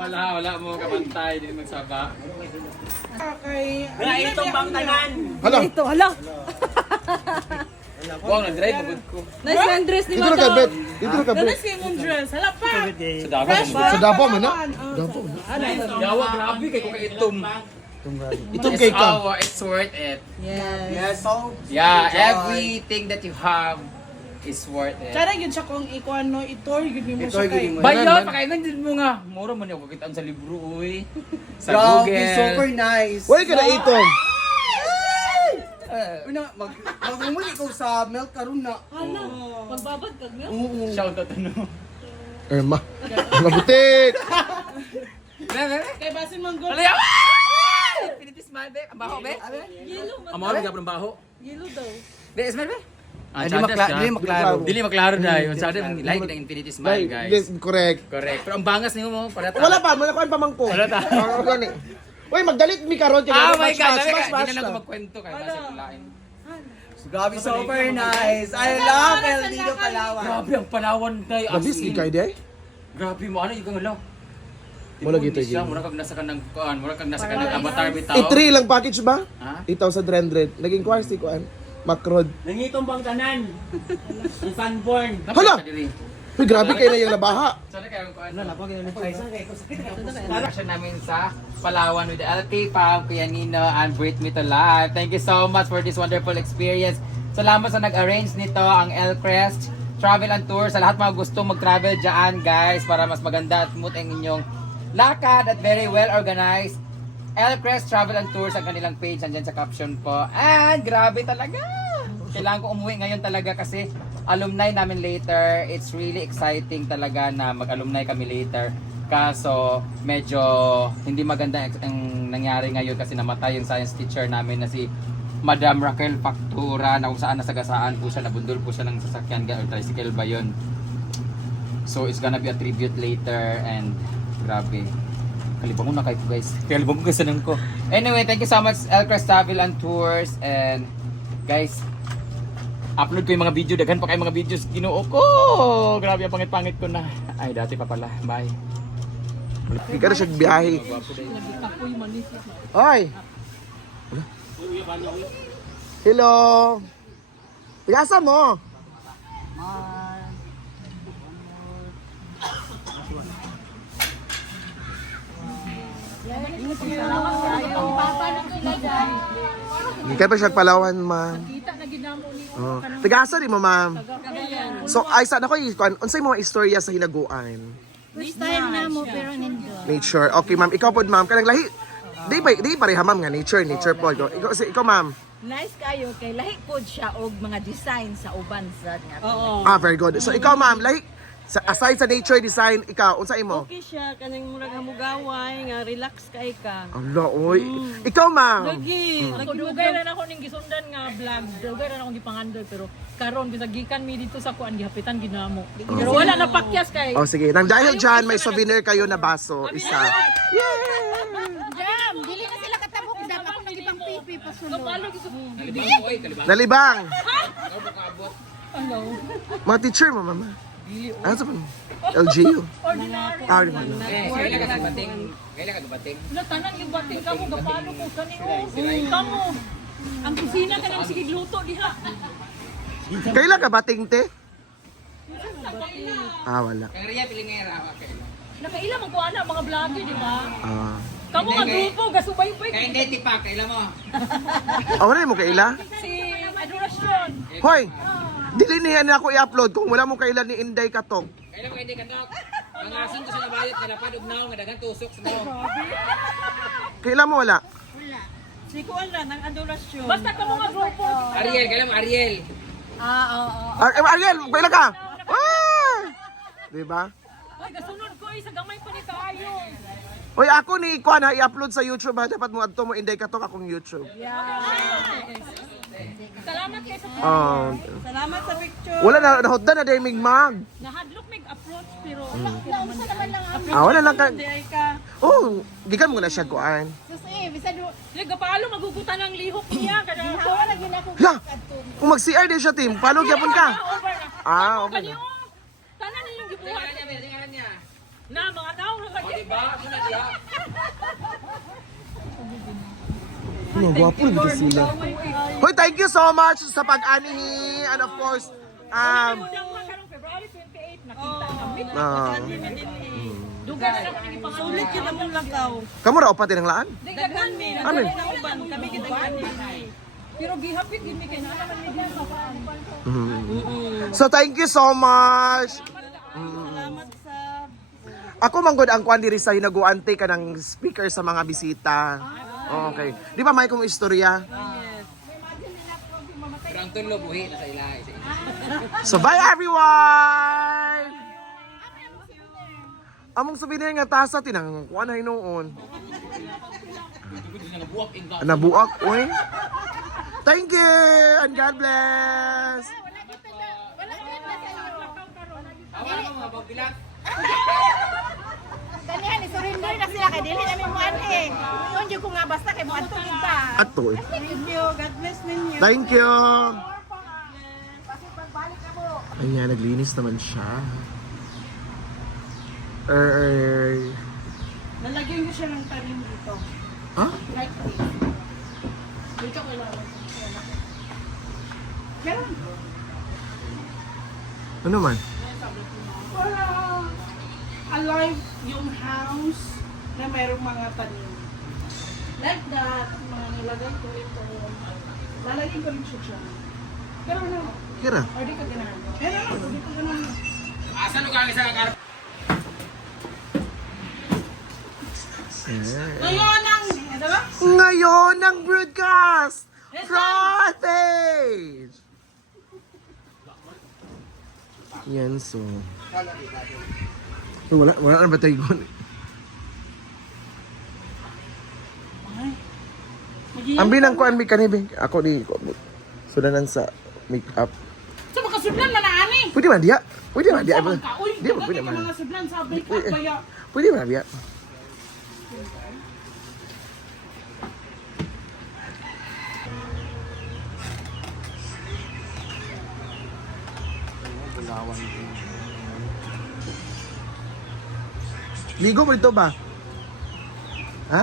Wala mo kapantay, hindi magsaba. Okay. Wala itong bang tanan. Hala, Ito, hala. Wow, nag-drive magod ko. Nice lang dress ni dito na Madam. kabet. Dito na kabet. Danas kayo mong dress. Hala pa. Sa Davao. Sa Davao man na. Davao na. Yawa, grabe kay ko kay itom. Itong cake ka. It's worth it. Yes. Yes, so. Yeah, everything that you have is worth it. Tsara yun siya kung ikuan no, itor, yun mo siya Itor, kay. yun mo. Bayo, pakainan din mo nga. Mura man yung kakitaan sa libro, uy. Sa Grabe, Google. super nice. Wala ka na itom. Una, magmumuli ko sa milk karon na. Hala, magbabad ka nga. Oo. Shout out ano. Irma. Mabutik. Bebe. Kay basin mong gold. Alaya! Pinitis man, be. Ang baho, be. Yellow, Ang mahal ng baho. yellow daw. Be, smell, be. Dili maklaro. Dili maklaro dahil. Sa atin, like ng Infinity Smile, guys. Correct. Correct. Pero ang bangas niyo mo, para Wala pa, wala pa pamangko. Wala ta. Uy, magdalit mi karon kay Oh my God, Mas hindi na ako magkwento kay kasi kulain. Grabe, super nice. I love El Nido Palawan. Grabe ang Palawan, day. The best kay day. Grabe mo, ano yung alaw? Wala gito siya, yun. mura kag nasa ka ng kuan, mura kag nasa ka ng avatar bitaw. Eh, 3 lang package ba? Ha? 8,300. Naging quartzy kuan. Macrod. Nangitong bang tanan. Ang sunborn. Hala! Uy, grabe kayo na yung nabaha. Sana kayo ang kuan. Ano, napagin na price kay ko. Action namin sa Palawan with LT, Pam, Pianino, and Brit Me to Live. Thank you so much for this wonderful experience. Salamat sa nag-arrange nito, ang Elcrest Travel and Tour. Sa lahat mga gusto mag-travel dyan, guys, para mas maganda at smooth ang inyong lakad at very well organized. Elcrest Travel and Tours ang kanilang page, andyan sa caption po. And grabe talaga! Kailangan ko umuwi ngayon talaga kasi alumni namin later. It's really exciting talaga na mag-alumni kami later. Kaso medyo hindi maganda ang nangyari ngayon kasi namatay yung science teacher namin na si Madam Raquel Factura na kung saan nasagasaan po siya, nabundol po siya ng sasakyan or tricycle ba yun. So it's gonna be a tribute later and grabe. Kalibang ko na kayo guys. Kalibang ko kasi ko. Anyway, thank you so much Elcrest Travel and Tours and guys, upload ko yung mga video. Daghan pa kayo mga videos. Ginoo ko. Grabe ang pangit-pangit ko na. Ay, dati pa pala. Bye. Hindi ka na siya biyahe. Nagitapoy manis. Oy! Hello! Pigasa mo! Hindi ka pa siya Palawan, ma'am. Kita na ginamo ni Oh. Pigasa di mo, ma'am. So, ay saan ako unsay mga istorya sa hinaguan? First time na mo pero nindo. Nature. Okay, ma'am. Ikaw po, ma'am. Kanang lahi. Di pareha, ma'am, nga. Nature po. Ikaw, ma'am. Nice kayo kay lahi pod siya og mga design sa uban sa nga. Oo. Very good. So, ikaw, ma'am, lahi. Aside sa nature design, ikaw, unsa imo? Okay siya, kanang murag hamugaway, nga relax kay ka. Ala, oy. Ikaw, ma'am. Lagi, lagi dugay ra na ako ning gisundan nga vlog. Dugay ra na akong gipangandoy pero karon bisag gikan mi dito sa kuan gihapitan ginamo. Pero wala na pakyas kay. Oh, sige. Nang dahil dyan, may souvenir kayo na baso. Isa. Jam, dili na sila katabok dam ako nagipang pipi pa sulod. Kapalo giso. Kalibang ko, kalibang. Nalibang. Ano? Mga teacher mo, mama. Ano sa pan? LGU. Ordinary. Di ba? Kailan ka bating? Kailan ka bating? Na tanan yung bating kamo kapalo ko kani kamo. Ang kusina ka nang sige luto diha. Kailan ka bating, te? Wala. Kang Ria, piling nga rawa kayo. Nakaila man ko ana mga vlogger di ba? Ah. Kamo nga grupo gasubay-ubay. Kaya hindi tipa, kailan mo? Wala mo kaila? Si Adoration. Hoy! Dili niya na ako i-upload kung wala mo kailan ni Inday Katok. Kailan mo hindi katok? Ang asin ko sa nabayot, kalapad ugnaw, madagang tusok sa mo. Kailan mo wala? Si Kuan ra nang Adoration. Basta kamo nga grupo. Ariel, kailan mo Ariel? Ariel, kailan ka? Diba? Ay gasunod ko sa gamay pa ni kaayo. Hoy, ako ni Kwan ha, i-upload sa YouTube ha. Dapat mo adto mo Inday Katok akong YouTube. Salamat kay sa Salamat sa picture. Wala na, nahotda na dahil mag. nahadlok mig approach pero Unsa naman lang ang Wala lang ka. Di ay ka. Oh, gikan mo na siya kuan. sus bisad Di gapaalo magugutan ang lihok niya kada ako. wala gyud ako La, kung mag-CR din siya, team, paano gyapon ka? Over na. Okay na. Tanan ninyong gibuhat. Na, mga naong lagi. Diba? Sino diya? Ano, gwapo rin dito sila. Hoy, thank you so much sa pag-anihi. And of course, February 28, nakita kami. Dugan na ako nang ipangalan. Sulit kita mong lakaw. kamu ra opat ng laan? Daghan mi. Amin. Nagdali na uban. Kami kita Pero gihapit gid mi kay naa man mi sa paan. So thank you so much. Salamat sa... Ako manggod ang kwan diri sa hinaguante ka ng speaker sa mga bisita. Okay. Di ba may kong istorya? Pero ang tulo buhi na sa ilahay. So bye everyone! Among souvenir nga tasa tinang kuan hay noon. Nabuak, oy. Thank you and God bless. Awan mo mga pagbilat. Ganyan, surrender na sila kay dili namin mo anhe. Yun yung ko nga basta kay mo antong iba. Ato eh. Thank you. God bless ninyo. Thank you. Ayan, naglinis naman siya. Nalagyan ko siya ng tanim dito. Ha? Like this. Dito ko lang. Ganun. Ano man? Para alive yung house na mayroong mga tanim. Like that, mga nilagay ko ito. Lalagyan ko rin siya dyan. Pero ano, Kira. or di ka ganahan. Pero ano, di ka ganahan. Asan lugar isa ka karap? Ngayon ang, diba? Ngayon ang broadcast! Frontage! Yan, so... Uy, wala na ba tayo gun? Ang binang ko ang may kanibig. Ako di ko. Sudanan sa make-up. So, makasudlan na na, ani? Pwede man diya? Pwede man diya? Sa mga uy, Di ba pwede ka man? mga sudlan sa break-up kaya. Pwede man diya? Ligo mo ito ba? Ha?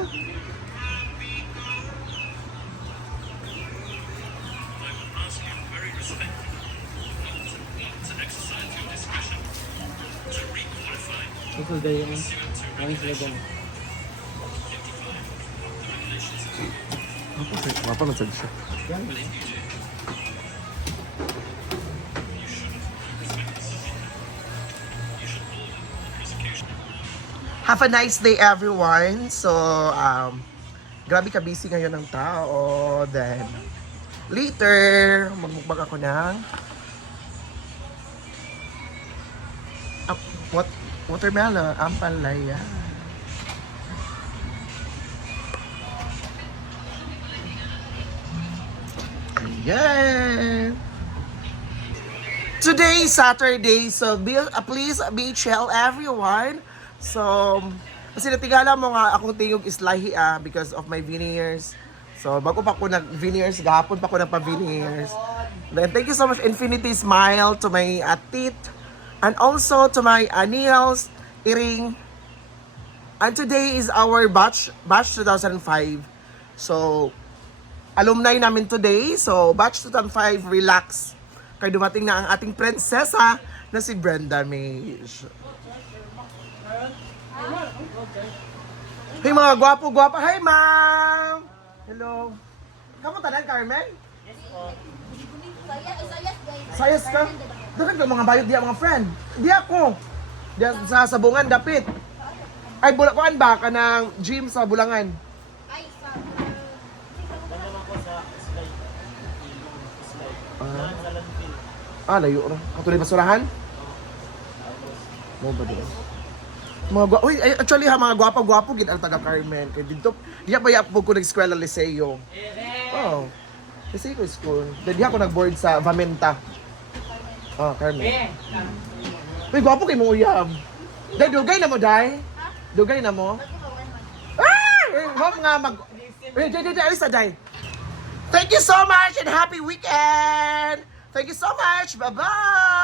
Apa masag siya? Have a nice day everyone. So, grabe ka busy ngayon ng tao. Then, later, magmukbang ako ng watermelon, ampalaya. Ayan. Today is Saturday, so please be chill everyone. So, kasi natigala mo nga akong tingog is lahi because of my veneers. So, bago pa ko nag-veneers, gahapon pa ko nagpa-veneers. Then, thank you so much, Infinity Smile, to my teeth, and also to my nails, earring. And today is our batch 2005. So, alumni namin today. So, batch 2005, relax. Kaya dumating na ang ating prinsesa na si Brenda Mage. Hey mga gwapo-gwapo. Hey ma'am! Hello. Kamu tanan, Carmen? Yes po. Sayas ka? Dapat ka mga bayot diya mga friend. Di ako. Diya sa sabungan dapit. Ay, kuan ba ka ng gym sa Bulangan? Layo na. Katuloy basurahan? Mo ba doon? Uy, actually mga gwapo-gwapo gid ang taga Carmen. Kay dito, diya pa yapog ko nag-eskwela Liceo. Oh. Liceo school. Then diya ako nag-board sa Vamenta. Oh, Carmen. Uy, gwapo kay mo uyab. Dai dugay na mo, dai? Dugay na mo? Hop nga mag... Uy, alisa, dai. Thank you so much and happy weekend! Thank you so much. Bye-bye!